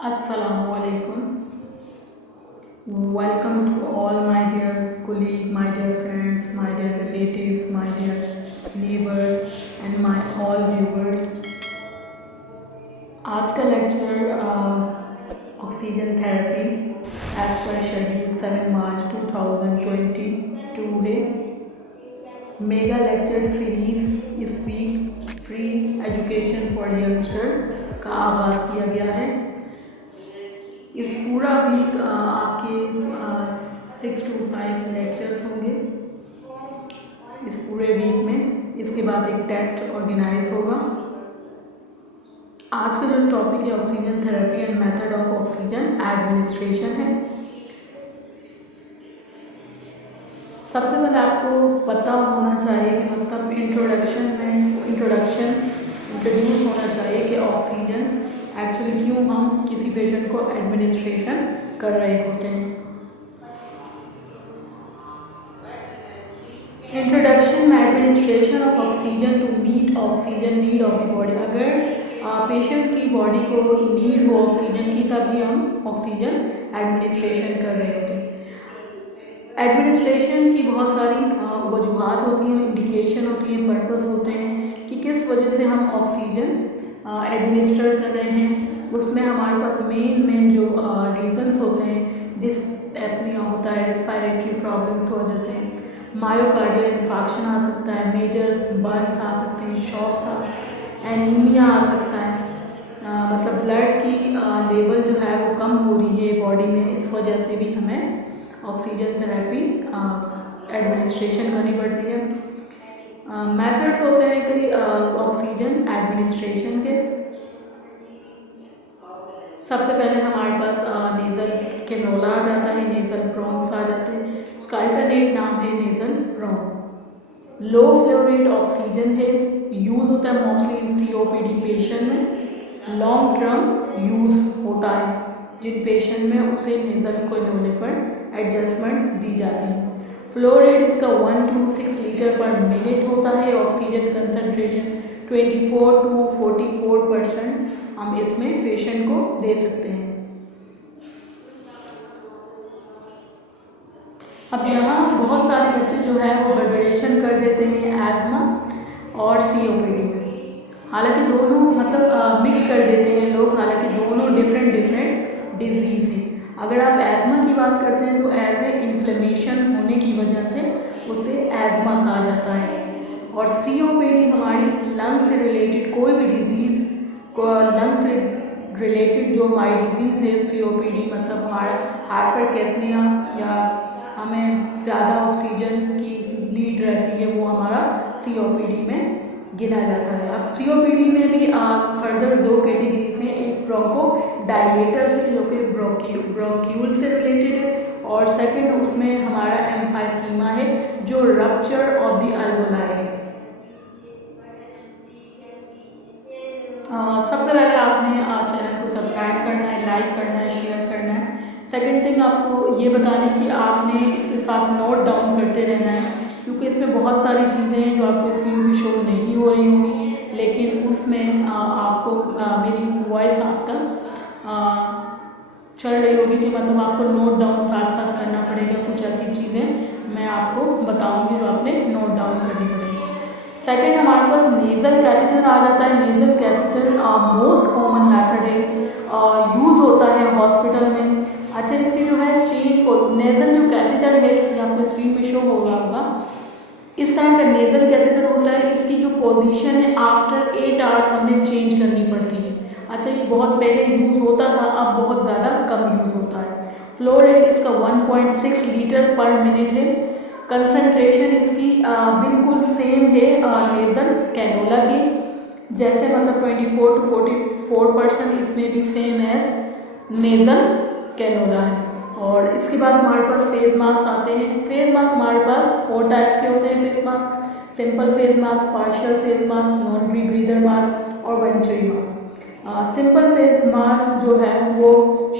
Assalamualaikum. Welcome to all my dear colleagues, my dear friends, my dear relatives, my dear neighbors and my all viewers. आज का lecture oxygen therapy as per schedule 7 March 2022 है। Mega lecture series इस week free education for youngster का आगाज़ किया गया है। इस पूरा वीक आपके 6 to 5 लेक्चर्स होंगे इस पूरे वीक में। इसके बाद एक टेस्ट ऑर्गेनाइज होगा। आज का जो टॉपिक है oxygen therapy and method of oxygen administration है। सबसे पहले आपको पता होना चाहिए कि मतलब इंट्रोड्यूस होना चाहिए कि ऑक्सीजन एक्चुअली क्यों हम किसी पेशेंट को एडमिनिस्ट्रेशन कर रहे होते हैं। Introduction administration of oxygen to meet oxygen need of the body. अगर पेशेंट की बॉडी को नीड हो ऑक्सीजन की तभी हम ऑक्सीजन एडमिनिस्ट्रेशन कर रहे होते हैं। एडमिनिस्ट्रेशन की बहुत सारी वजूहत होती हैं, इंडिकेशन होती हैं, पर्पस होते हैं कि किस वजह से हम ऑक्सीजन एडमिनिस्टर कर रहे हैं। उसमें हमारे पास मेन जो रीज़न्स होते हैं, डिस्पैप्निया होता है, रेस्पिरेटरी प्रॉब्लम्स हो जाते हैं, मायोकार्डियल इन्फाक्शन आ सकता है, मेजर बर्न्स आ सकते हैं, शॉक्स एनीमिया आ सकता है, मतलब ब्लड की लेवल जो है वो कम हो रही है बॉडी में, इस वजह से भी हमें ऑक्सीजन थेरेपी एडमिनिस्ट्रेशन करनी पड़ती है। मेथड्स होते हैं कि ऑक्सीजन एडमिनिस्ट्रेशन के। सबसे पहले हमारे पास नेज़ल कैनोला आ जाता है, नेज़ल ब्रोंक्स आ जाते हैं, स्काल्टनेट नाम है nasal prong. Low flow rate oxygen है, यूज़ होता है मोस्टली इन COPD पेशेंट में। लॉन्ग टर्म यूज़ होता है जिन पेशेंट में उसे नेज़ल कैनोले पर एडजस्टमेंट दी जाती है। फ्लो रेट इसका 1 to 6 लीटर पर मिनट होता है। ऑक्सीजन कंसनट्रेशन 24 to 44% हम इसमें पेशेंट को दे सकते हैं। अब यहाँ बहुत सारे बच्चे जो है वो गड़बड़ेशन कर देते हैं एज़मा और COPD में। हालांकि दोनों मतलब मिक्स कर देते हैं लोग, हालांकि दोनों डिफरेंट डिजीज़ हैं। अगर आप एज़मा की बात करते हैं तो एयरवे इन्फ्लेमेशन होने की वजह से उसे एज़मा कहा जाता है। और COPD हमारी लंग से रिलेटेड कोई भी डिज़ीज़ लंग से रिलेटेड जो हमारी डिज़ीज़ है COPD, मतलब हमारा हाइपरकैप्निया या हमें ज़्यादा ऑक्सीजन की नीड रहती है, वो हमारा COPD में गिना जाता है। अब COPD में भी फर्दर 2 कैटेगरीज हैं, एक ब्रोंको डायलेटर से जो कि ब्रोंक्यूल से रिलेटेड है, और सेकंड उसमें हमारा एम्फाइसीमा है जो रप्चर ऑफ द अल्वोलाई है। सबसे पहले आपने चैनल को सब्सक्राइब करना है, लाइक करना है, शेयर करना है। सेकंड थिंग आपको ये बताना है कि आपने इसके साथ नोट डाउन करते रहना है, क्योंकि इसमें बहुत सारी चीज़ें हैं जो आपको स्क्रीन पे शो नहीं हो रही होंगी, लेकिन उसमें आपको मेरी वॉइस आप तक चल रही होगी कि मतलब आपको नोट डाउन साथ साथ करना पड़ेगा। कुछ ऐसी चीज़ें मैं आपको बताऊंगी जो आपने नोट डाउन करनी पड़ेगी। सेकंड हमारे पास नेज़ल कैथेटर आ जाता है। Nasal catheter most common method है, यूज़ होता है हॉस्पिटल में। अच्छा, इसकी जो है चेंज को नेज़ल जो कैथेटर है ये आपको स्क्रीन पे शो होगा इस तरह का नेज़ल कैथेटर होता है। इसकी जो पोजीशन है आफ्टर 8 आवर्स हमें चेंज करनी पड़ती है। अच्छा, ये बहुत पहले यूज़ होता था, अब बहुत ज़्यादा कम यूज़ होता है। फ्लो रेट इसका 1.6 लीटर पर मिनट है। कंसंट्रेशन इसकी बिल्कुल सेम है नेज़ल कैनोला की, जैसे मतलब 24 to 44% इसमें भी सेम एज नेज़ल कैनोला है। और इसके बाद हमारे पास फेस मास्क आते हैं। फेस मास्क हमारे पास 4 टाइप्स के होते हैं। Face mask simple face mask, partial face mask, non breather mask और venturi mask. Simple face mask जो है वो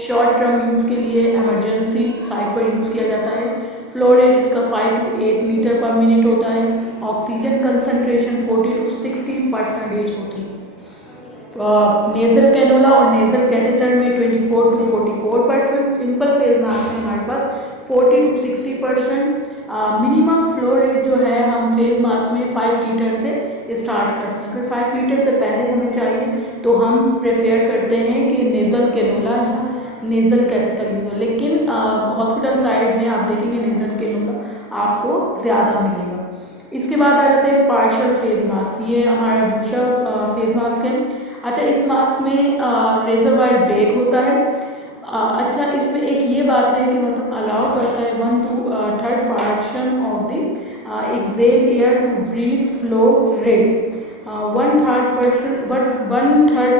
शॉर्ट टर्म यूज़ के लिए इमरजेंसी साइड पर यूज़ किया जाता है। फ्लो रेट इसका 5 to 8 लीटर पर मिनट होता है। ऑक्सीजन कंसंट्रेशन 40 to 60% होती है। तो नेज़ल कैनोला और नेज़ल कैथेटर में 24 to 44%, सिंपल फेज मास्क में हमारे पास 40 to 60%। मिनिमम फ्लो रेट जो है हम फेज मास्क में 5 लीटर से स्टार्ट करते हैं। अगर 5 लीटर से पहले हमें चाहिए तो हम प्रेफर करते हैं कि नेज़ल कैनोला या नेज़ल कैथेटर यूज हो, लेकिन हॉस्पिटल साइड में आप देखेंगे नेज़ल कैनोला आपको ज़्यादा मिलेगा। इसके बाद आ जाते हैं पार्शियल फेस मास्क। ये हमारा दूसरा फेस मास्क है। अच्छा, इस मास्क में रेजर वाइड बैग होता है। अच्छा, इसमें एक ये बात है कि मतलब अलाउ करता है 1 to 3rd portion of the exhale air to breathe flow rate. 1/3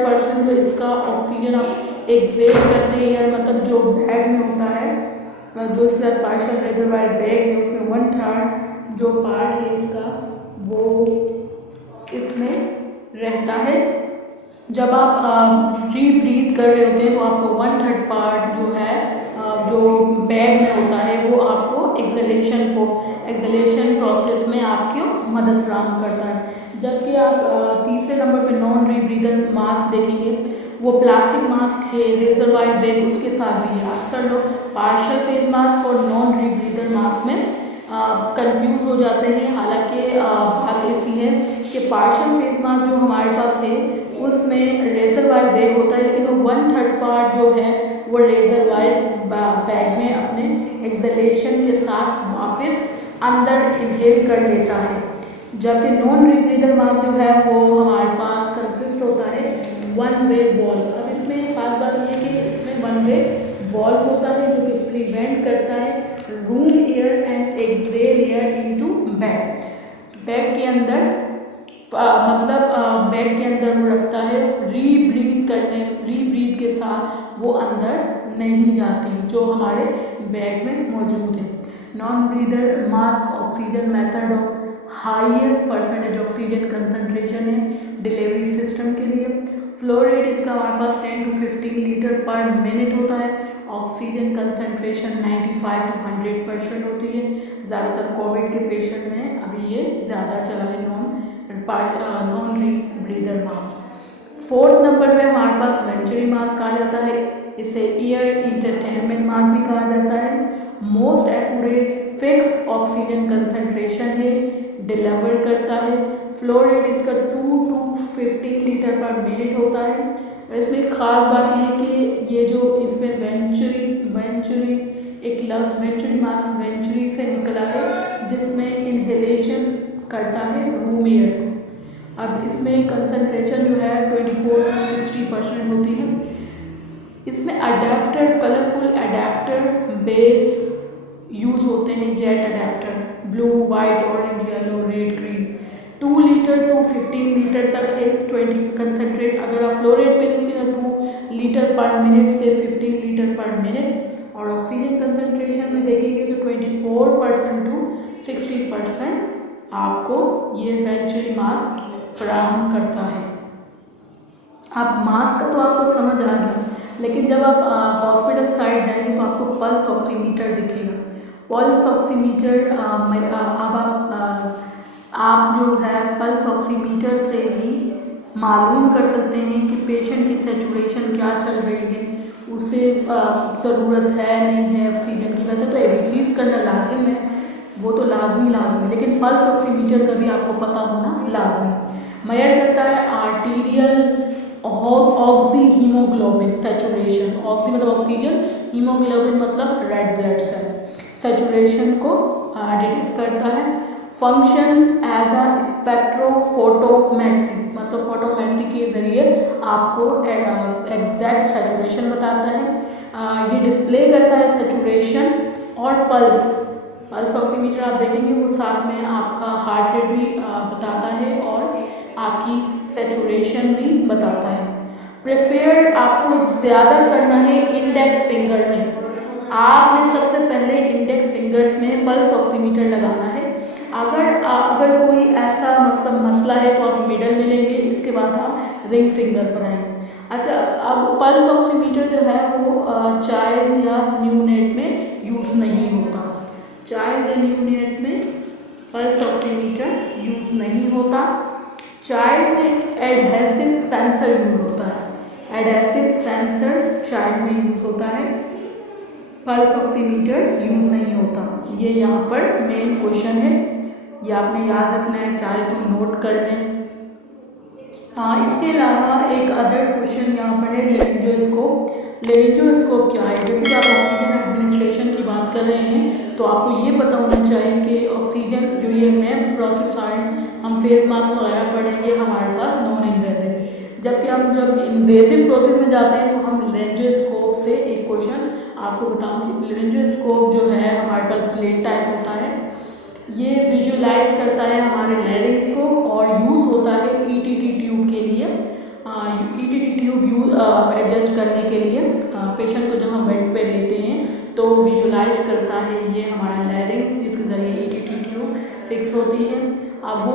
person जो इसका ऑक्सीजन आप एक्सेल करते हैं एयर, मतलब जो बैग में होता है, जो इसका पार्शियल रेजर वाइड बैग है उसमें 1/3 जो पार्ट है इसका वो इसमें रहता है। जब आप रीब्रीथ कर रहे होते हैं तो आपको 1/3 पार्ट जो है जो बैग में होता है वो आपको एक्सलेशन प्रोसेस में आपकी मदद फराहम करता है। जबकि आप तीसरे नंबर पे नॉन रीब्रीदर मास्क देखेंगे, वो प्लास्टिक मास्क है, रेजर वाइड बैग उसके साथ भी है। अक्सर लोग पार्शियल फेस मास्क और नॉन रीब्रीदर मास्क में कंफ्यूज हो जाते हैं। हालांकि बात ऐसी है कि पार्शियल फेस मास्क जो हमारे पास है उसमें रेजर वाइड बैग होता है, लेकिन वो 1/3 पार्ट जो है वो रेजर वाइड बैग में अपने एक्सलेशन के साथ वापस अंदर इनहेल कर लेता है। जबकि नॉन रीब्रीदर मास्क जो है वो हमारे पास कंसिस्ट होता है 1 वे वॉल्व। अब इसमें खास बात ये कि इसमें 1 वे वॉल्व होता है जो कि प्रिवेंट करता है room air and exhale air into bag के अंदर, मतलब बैग के अंदर वो रखता है, रीब्रीथ के साथ वो अंदर नहीं जाती जो हमारे बैग में मौजूद है। Non breather mask oxygen method of highest percentage oxygen concentration है डिलीवरी सिस्टम के लिए। फ्लो रेट इसका हमारे पास 10 to 15 लीटर पर मिनट होता है। ऑक्सीजन कंसंट्रेशन 95 to 100% होती है। ज़्यादातर कोविड के पेशेंट में अभी ये ज़्यादा चला है non breather mask. 4th number पे हमारे पास वेंचुरी मास्क आ जाता है। इसे ईयर इंटरटेनमेंट मास्क भी कहा जाता है। Most accurate fix oxygen concentration है, डिलीवर करता है। फ्लो रेट इसका 2 to 15 लीटर पर मिनट होता है। और इसमें एक ख़ास बात यह है कि ये जो इसमें वेंचुरी एक लफ्ज़ वेंचुरी मास्क वेंचुरी से निकला है जिसमें इनहेलेशन करता है रूम एयर को। अब इसमें कंसंट्रेशन जो है 24 to 60% होती है। इसमें adapter, colourful adapter base use होते हैं, jet adapter, blue, white, orange, yellow, red, green. 2 litre to 15 litre तक है। 20 कंसनट्रेट अगर आप फ्लो रेट में लेंगे तो 2 लीटर पर मिनट से 15 लीटर पर मिनट, और ऑक्सीजन कंसनट्रेशन में देखेंगे तो 24% to 60% आपको ये वेंचुरी मास्क फराहम करता है। आप मास्क का तो आपको समझ आ गया, लेकिन जब आप हॉस्पिटल साइड जाएंगे तो आपको पल्स ऑक्सीमीटर दिखेगा। पल्स ऑक्सीमीटर अब आप जो है पल्स ऑक्सीमीटर से ही मालूम कर सकते हैं कि पेशेंट की सैचुरेशन क्या चल रही है, उसे ज़रूरत है नहीं है ऑक्सीजन की। वैसे तो एबीजीज करना लाजिम है, वो तो लाजमी है, लेकिन पल्स ऑक्सीमीटर का भी आपको पता होना लाजमी है। मेजर करता है arterial oxy haemoglobin saturation. Oxy मतलब ऑक्सीजन, हीमोग्लोबिन मतलब रेड ब्लड सेल, सैचुरेशन को डिटेक्ट करता है। फंक्शन एज अ स्पेक्ट्रोफोटोमेट्री, मतलब फोटोमेट्री के ज़रिए आपको एग्जैक्ट सैचुरेशन बताता है। ये डिस्प्ले करता है सैचुरेशन और पल्स ऑक्सीमीटर आप देखेंगे वो साथ में आपका हार्ट रेट भी बताता है और आपकी सैचुरेशन भी बताता है। प्रेफर आपको ज़्यादा करना है इंडेक्स फिंगर में। आपने सबसे पहले इंडेक्स फिंगर्स में पल्स ऑक्सीमीटर लगाना है। अगर कोई ऐसा मसला है तो आप मिडल में लेंगे, इसके बाद आप रिंग फिंगर पर आएंगे। अच्छा, अब पल्स ऑक्सीमीटर जो है वो चाइल्ड या न्यूनेट में यूज़ नहीं होता। चाइल्ड या न्यूनेट में पल्स ऑक्सीमीटर यूज़ नहीं होता। चाइल्ड में एडहेसिव सेंसर यूज होता एडेसिव सेंसर चाइल्ड में यूज़ होता है, पल्स ऑक्सीमीटर यूज़ नहीं होता। ये यहाँ पर मेन क्वेश्चन है, ये आपने याद रखना है, चाहे तो नोट कर लें। इसके अलावा एक अदर क्वेश्चन यहाँ पर है लेरिंजोस्कोप। लेरिंजोस्कोप क्या है? जैसे कि आप ऑक्सीजन एडमिनिस्ट्रेशन की बात कर रहे हैं तो आपको ये पता होना चाहिए कि ऑक्सीजन जो ये मेन प्रोसेस है, हम फेस मास्क वगैरह पढ़ेंगे, हमारे पास नॉन इन्वेजिव है। जबकि हम जब इन्वेजिव प्रोसेस में जाते हैं तो हम लेरिंजोस्कोप से एक क्वेश्चन आपको बताऊँगी। लेरिंजोस्कोप जो है हमारे पास प्लेट टाइप होता है, ये विजुलाइज करता है हमारे लैरिंग्स को और यूज़ होता है ईटीटी ट्यूब के लिए। ईटीटी ट्यूब एडजस्ट करने के लिए पेशेंट को जब हम बेड पे लेते हैं तो विजुलाइज करता है ये हमारा लैरिंग्स, जिसके ज़रिए ईटीटी ट्यूब फिक्स होती है। अब वो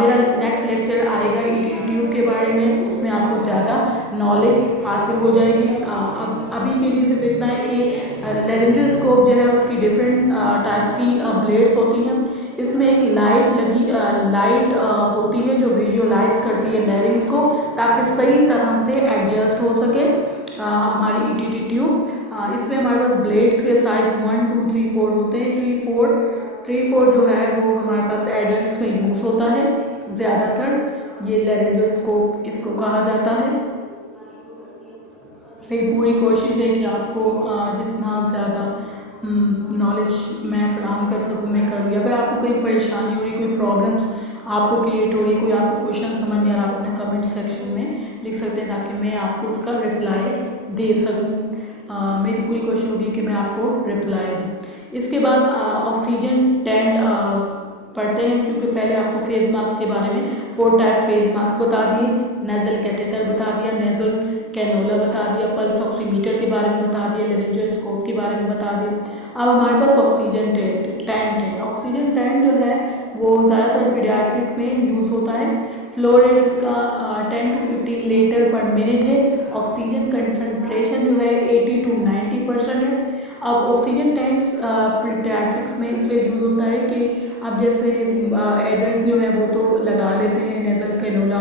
मेरा नेक्स्ट लेक्चर आएगा ईटीटी ट्यूब के बारे में, उसमें आपको ज़्यादा नॉलेज हासिल हो जाएगी। अब अभी के लिए सिर्फ इतना है कि लेरिंजोस्कोप जो है उसकी डिफरेंट टाइप्स की ब्लेड्स होती हैं। इसमें एक लाइट होती है जो विजुअलाइज करती है लैरिंग्स को, ताकि सही तरह से एडजस्ट हो सके हमारी ईटीटी ट्यूब। इसमें हमारे पास ब्लेड्स के साइज 1, 2, 3, 4 होते हैं। 3, 4 जो है वो हमारे पास एडल्ट्स में यूज़ होता है ज़्यादातर। ये लेरिंजोस्कोप इसको कहा जाता है। मेरी पूरी कोशिश है कि आपको जितना ज़्यादा नॉलेज मैं फराहम कर सकूँ मैं करूँगी। अगर आपको कोई परेशानी हो रही, कोई प्रॉब्लम्स आपको क्रिएट हो रही, कोई आपको क्वेश्चन समझ नहीं आ रहा, आप अपने कमेंट सेक्शन में लिख सकते हैं ताकि मैं आपको उसका रिप्लाई दे सकूँ। मेरी पूरी कोशिश होगी कि मैं आपको रिप्लाई दूँ। इसके बाद ऑक्सीजन टेंट पढ़ते हैं, क्योंकि पहले आपको फेस मास्क के बारे में 4 टाइप फेस मास्क बता दिए, नेज़ल कैथेटर बता दिया, नेज़ल कैनोला बता दिया, पल्स ऑक्सीमीटर के बारे में बता दिया, लेरिंजोस्कोप के बारे में बता दिया। अब हमारे पास ऑक्सीजन टेंट है। ऑक्सीजन टेंट जो है वो ज़्यादातर पीडियाट्रिक में यूज़ होता है। फ्लो रेट इसका 10 to 15 लीटर पर मिनट है। ऑक्सीजन कंसनट्रेशन जो है 80 to 90% है। अब ऑक्सीजन टैंक्स पीडियाट्रिक्स में इसलिए यूज़ होता है कि अब जैसे एडल्ट्स जो है वो तो लगा लेते हैं नेज़ल कैनोला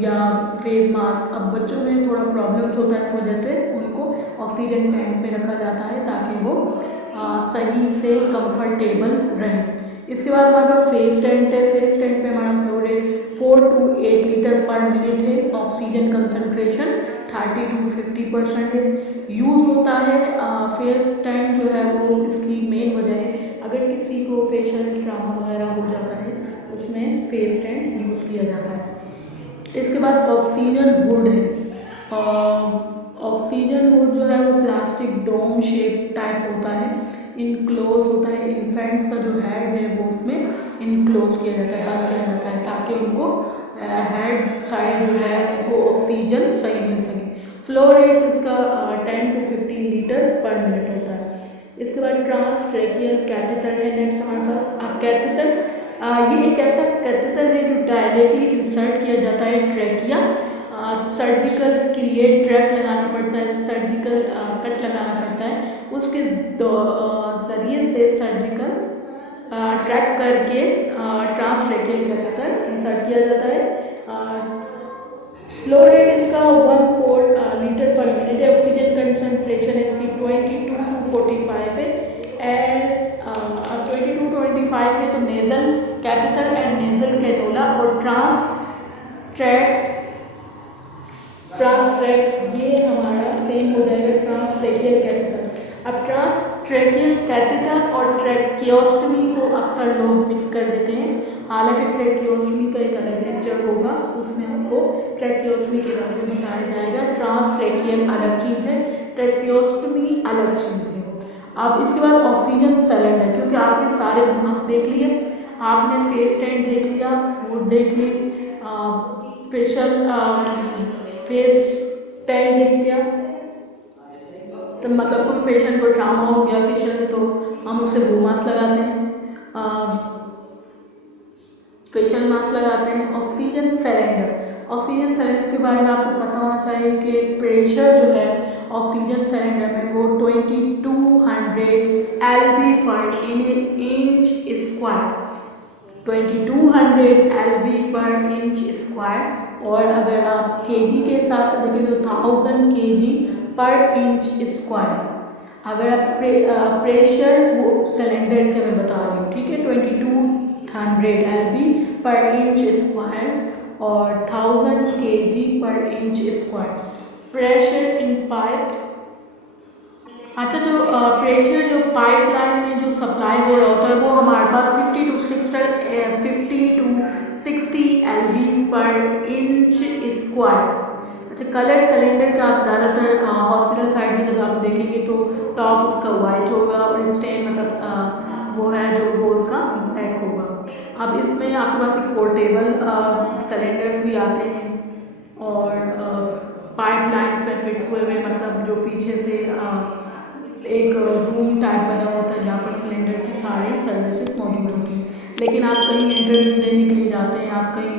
या फेस मास्क। अब बच्चों में थोड़ा प्रॉब्लम्स होता है, इस वजह से उनको ऑक्सीजन टैंक में रखा जाता है ताकि वो सही से कंफर्टेबल रहे। इसके बाद हमारे पास फेस टेंट है। फेस टेंट में हमारा flow rate 4 to 8 litre per minute है। ऑक्सीजन कंसनट्रेशन 30 to 50% है। यूज़ होता है फेस टेंट जो है वो, इसकी मेन वजह है अगर किसी को फेशियल ट्रॉमा वगैरह हो जाता है उसमें फेस टेंट यूज़ किया जाता है। इसके बाद ऑक्सीजन हुड है। ऑक्सीजन हुड जो है वो प्लास्टिक डोम शेप टाइप होता है, इनक्लोज होता है। इन्फेंट्स का जो हेड है वो उसमें इनक्लोज किया जाता है, बंद किया जाता है ताकि उनको हेड साइड जो है उनको ऑक्सीजन सही मिल सके। फ्लो रेट्स इसका 10 to 15 लीटर पर मिनट होता है। इसके बाद ट्रांसट्रेकियल कैथेटर है नेक्स्ट हमारे पास। कैथेटर ये एक ऐसा कैथेटर है जो डायरेक्टली इंसर्ट किया जाता है ट्रैकिया। सर्जिकल के लिए ट्रैक लगाना पड़ता है, सर्जिकल कट लगाना पड़ता है, उसके ज़रिए से सर्जिकल ट्रैक करके ट्रांसट्रेकियल कैथेटर इंसर्ट किया जाता है। फ्लो रेट इसका 1.4 लीटर पर मिनट है। ऑक्सीजन कंसनट्रेशन इसकी 22 to 45 है। एज 22 to 25 है तो nasal catheter and nasal cannula और ट्रांसट्रैक ये हमारा सेम हो जाएगा ट्रांसट्रेकियल कैथेटर। अब ट्रैकियल कैथेटर और ट्रैकियोस्टमी को अक्सर लोग मिक्स कर देते हैं, हालांकि ट्रैकियोस्टमी का एक अलग लेक्चर होगा, उसमें हमको ट्रैकियोस्टमी के बारे में बताया जाएगा। ट्रांसट्रैकियल अलग चीज़ है, ट्रैकियोस्टमी अलग चीज़ है। अब इसके बाद ऑक्सीजन सिलेंडर, क्योंकि आपने सारे मास्क देख लिए, आपने फेस टेंट देख लिया, हुड देख ली, फेस टेंट देख लिया, तो मतलब कोई पेशेंट को ट्रामा हो गया फेशियल तो हम उसे वो मास्क लगाते हैं, फेशियल मास्क लगाते हैं। ऑक्सीजन सिलेंडर के बारे में आपको पता होना चाहिए कि प्रेशर जो है ऑक्सीजन सिलेंडर में वो 2200 LB पर इंच स्क्वायर 2200 LB पर इंच स्क्वायर और अगर आप केजी के हिसाब से देखें तो 1000 केजी पर इंच स्क्वायर। अगर आप प्रेशर वो सिलेंडर के मैं बता रही हूँ, ठीक है, 2200 LB पर इंच स्क्वायर और 1000 केजी पर inch square. Pressure in pipe, अच्छा जो प्रेशर जो पाइपलाइन में जो सप्लाई हो रहा होता है वो हमारे पास 50 to 60 LB पर इंच स्क्वायर। अच्छा, कलर सिलेंडर का आप ज़्यादातर हॉस्पिटल साइड में जब आप देखेंगे तो टॉप उसका वाइट होगा और स्टेन मतलब वो है जो वो उसका ब्लैक होगा। अब इसमें आपके पास एक पोर्टेबल सिलेंडर्स भी आते हैं और पाइपलाइंस में फिट हुए हुए, मतलब जो पीछे से एक रूम टाइप बना होता है जहाँ पर सिलेंडर की सारी सर्विसेज मौजूद होती हैं। लेकिन आप कहीं इंटरव्यू देने के लिए जाते हैं, आप कहीं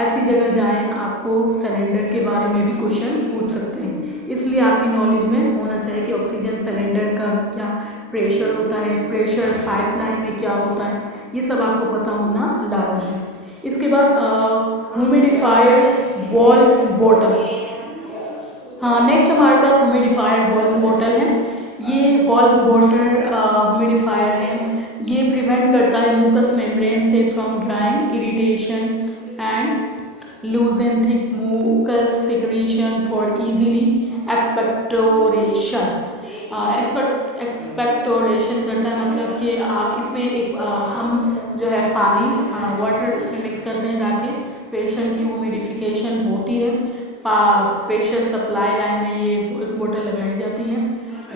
ऐसी जगह जाएं, आपको सिलेंडर के बारे में भी क्वेश्चन पूछ सकते हैं, इसलिए आपकी नॉलेज में होना चाहिए कि ऑक्सीजन सिलेंडर का क्या प्रेशर होता है, प्रेशर पाइपलाइन में क्या होता है, ये सब आपको पता होना लाजमी है। इसके बाद ह्यूमिडिफायर वॉल्व बॉटल। हाँ, नेक्स्ट हमारे पास ह्यूमिडिफायर वॉल्व बॉटल है। ये वॉल्व बॉटल ह्यूमिडिफायर है, ये प्रिवेंट करता है म्यूकस मेम्ब्रेन से from drying, irritation and loosen thick mucus secretion for easily expectoration. Expectoration करता है मतलब कि इसमें एक हम जो है पानी वाटर इसमें मिक्स करते हैं ताकि पेशेंट की ह्यूमिडिफिकेशन होती रहे। प्रेशर सप्लाई लाइन में ये बोतल लगाई जाती है,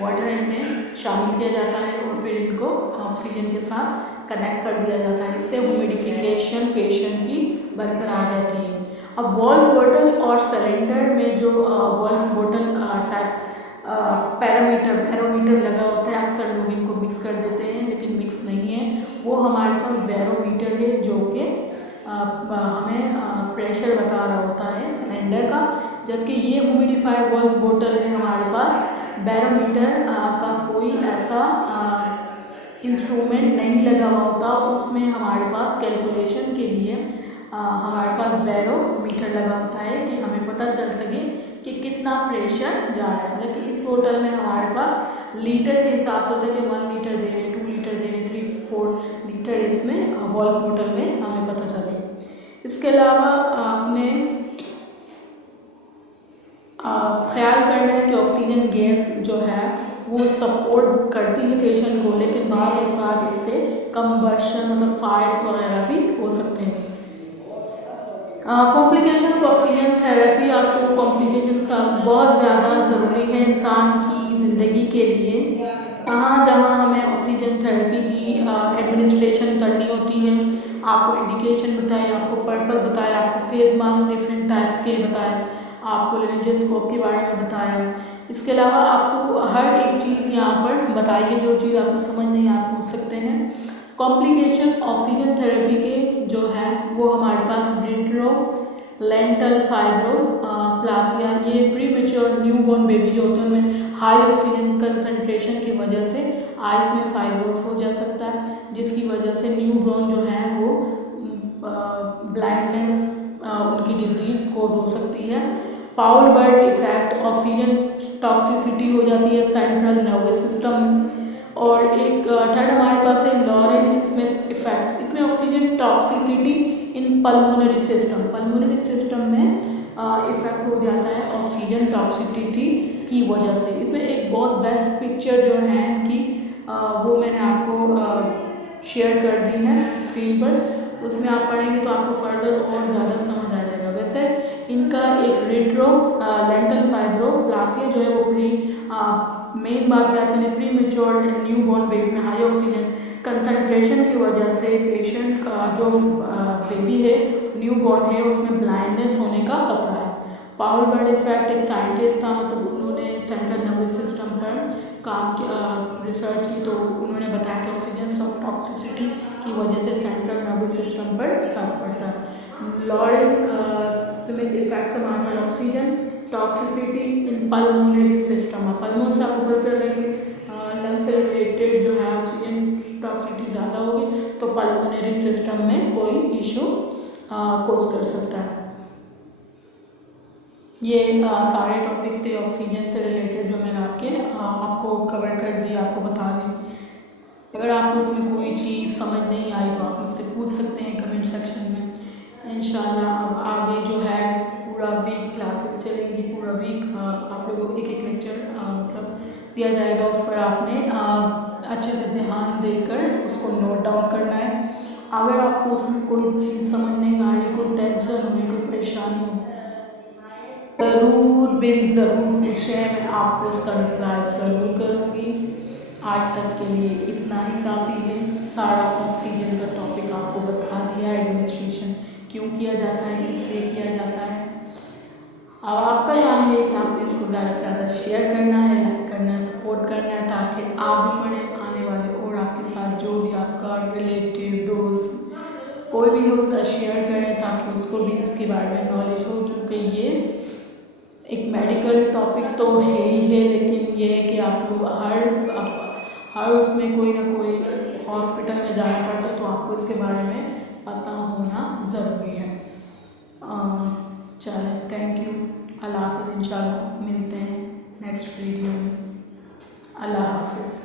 वाटर इनमें शामिल किया जाता है और फिर इनको ऑक्सीजन के साथ कनेक्ट कर दिया जाता है। इससे ह्यूमिडिफिकेशन पेशेंट की बरकरार रहती है। अब वॉल्व बॉटल और सिलेंडर में जो valve bottle type parameter barometer लगा होता है, अक्सर लोग इनको मिक्स कर देते हैं, लेकिन मिक्स नहीं है। वो हमारे पास बैरोमीटर है जो कि हमें प्रेशर बता रहा होता है सिलेंडर का, जबकि ये ह्यूमिडिफायर वॉल्व बॉटल है हमारे पास बैरोमीटर का कोई ऐसा इंस्ट्रूमेंट नहीं लगा हुआ होता। उसमें हमारे पास कैलकुलेशन के लिए हमारे पास बैरोमीटर लगा होता है कि हमें पता चल सके कि कितना प्रेशर जा रहा है। लेकिन इस बोतल में हमारे पास लीटर के हिसाब से होता है कि 1 लीटर दे रहे, 2 लीटर दे रहे, 3-4 लीटर इसमें वॉल्व बॉटल में हमें पता चले। इसके अलावा आपने ख्याल करना है कि ऑक्सीजन गैस जो है वो सपोर्ट करती है पेशेंट को, लेकिन बाद इससे कंबशन मतलब फायर्स वगैरह भी हो सकते हैं। कॉम्प्लिकेशन ऑफ ऑक्सीजन थेरेपी, आपको कॉम्प्लिकेशन बहुत ज़्यादा ज़रूरी है इंसान की ज़िंदगी के लिए। जहाँ हमें ऑक्सीजन थेरेपी की एडमिनिस्ट्रेशन करनी होती है, आपको इंडिकेशन बताए, आपको पर्पस बताया, आपको फेस मास्क डिफरेंट टाइप्स के बताए, आपको लेंजेस्कोप के बारे में बताया। इसके अलावा आपको हर एक चीज़ यहाँ पर बताइए, जो चीज़ आपको समझ नहीं आप पूछ सकते हैं। कॉम्प्लिकेशन ऑक्सीजन थेरेपी के जो है वो हमारे पास विट्रो लेंटल फाइब्रो प्लासिया, ये प्री मेच्योर न्यूबॉर्न बेबी जो होते हैं उनमें हाई ऑक्सीजन कंसंट्रेशन की वजह से आइज़ में फाइब्रोस हो जा सकता है, जिसकी वजह से न्यूबॉर्न जो है वो ब्लाइंडनेस उनकी डिजीज़ कोज हो सकती है। पाउल बर्ड इफेक्ट, ऑक्सीजन टॉक्सिसिटी हो जाती है सेंट्रल नर्वस सिस्टम। और एक थर्ड हमारे पास है लॉरेन स्मिथ इफेक्ट, इसमें oxygen toxicity in pulmonary system में इफेक्ट हो जाता है ऑक्सीजन टॉक्सिसिटी की वजह से। इसमें एक बहुत बेस्ट पिक्चर जो है इनकी वो मैंने आपको शेयर कर दी है स्क्रीन पर, उसमें आप पढ़ेंगे तो आपको फर्दर और ज़्यादा समझ आ जाएगा। वैसे इनका एक रेट्रो लेंटल फाइब्रो प्लासिया जो है वो मेन बात याद करें, प्री मेच्योर न्यूबॉर्न बेबी में हाई ऑक्सीजन कंसंट्रेशन की वजह से पेशेंट का जो बेबी है न्यूबॉर्न है उसमें ब्लाइंडनेस होने का खतरा है। पाउल बर्ड इफेक्ट एक साइंटिस्ट था, मतलब उन्होंने सेंट्रल नर्वस सिस्टम पर काम किया, रिसर्च की, तो उन्होंने बताया कि ऑक्सीजन सब टॉक्सिसिटी की वजह से सेंट्रल नर्वस सिस्टम पर इफेक्ट पड़ता है। लॉरेन स्मिथ इफेक्ट हमारे पर oxygen toxicity in pulmonary system, पल्मोन से आपको पता चल रहा है लंग से रिलेटेड जो है ऑक्सीजन टॉक्सिसिटी ज़्यादा होगी तो पल्मोनरी सिस्टम में कोई इशू कोज कर सकता है। ये सारे टॉपिक थे ऑक्सीजन से रिलेटेड जो मैंने आपको कवर कर दिया, आपको बता दी। अगर आपको इसमें कोई चीज़ समझ नहीं आई तो आप मुझसे पूछ सकते हैं कमेंट सेक्शन में। इंशाल्लाह अब आगे जो है पूरा वीक क्लासेस चलेंगी, पूरा वीक आप लोगों को एक एक लेक्चर मतलब दिया जाएगा, उस पर आपने अच्छे से ध्यान देकर उसको नोट डाउन करना है। अगर आपको उसमें कोई चीज़ समझ नहीं आ रही, कोई टेंशन हो रही, कोई परेशानी हो, ज़रूर पूछें, मैं आपको उसका रिप्लाई ज़रूर करूँगी। आज तक के लिए इतना ही काफ़ी है। सारा ऑक्सीजन का टॉपिक आपको बता दिया, एडमिनिस्ट्रेशन क्यों किया जाता है, किस लिए किया जाता है। अब आपका काम है कि आपको इसको ज़्यादा से ज़्यादा शेयर करना है, लाइक करना है, सपोर्ट करना है, ताकि आप भी पढ़ें, आने वाले और आपके साथ जो भी आपका रिलेटिव दोस्त कोई भी हो उसका शेयर करें, ताकि उसको भी इसके बारे में नॉलेज हो। क्योंकि ये एक मेडिकल टॉपिक तो है ही है, लेकिन ये है कि आप लोग हर उसमें कोई ना कोई हॉस्पिटल में जाना पड़ता है, तो आपको इसके बारे में पता होना ज़रूरी है। चलें, थैंक यू, अल्लाह हाफ़िज़। इंशाल्लाह मिलते हैं नेक्स्ट वीडियो में। अल्लाह हाफ़िज़।